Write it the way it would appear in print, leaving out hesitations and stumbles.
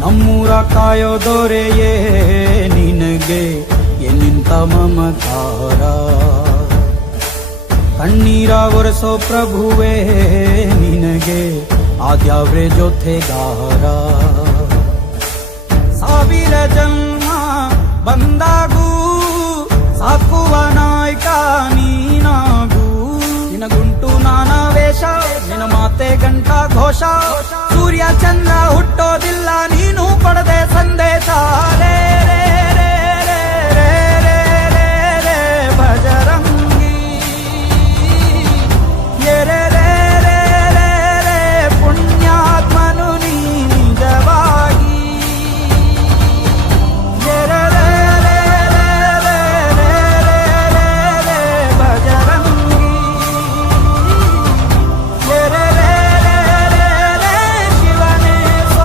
ನಮ್ಮೂರ ಕಾಯೋ ದೊರೆಯೇ ನಿನಗೆ ಎನ್ನಿಂತ ಮಮಕಾರ. ಕಣ್ಣೀರ ಒರೆಸೋ ಪ್ರಭುವೇ ನಿನಗೆ ಆದ್ಯಾವ್ರೆ ಜೊತೆಗಾರ. ಸಾವಿರ ಜನ್ಮ ಬಂದಾಗೂ ಸಾಕುವ ನಾಯಕ ನೀನಾಗೂ. ನಿನಗುಂಟು ನಾನಾ ವೇಷ, ನಿನ್ನ ಮಾತೆ ಗಂಟ ಘೋಷ. ಸೂರ್ಯ ಚಂದ್ರ ಹುಟ್ಟೋ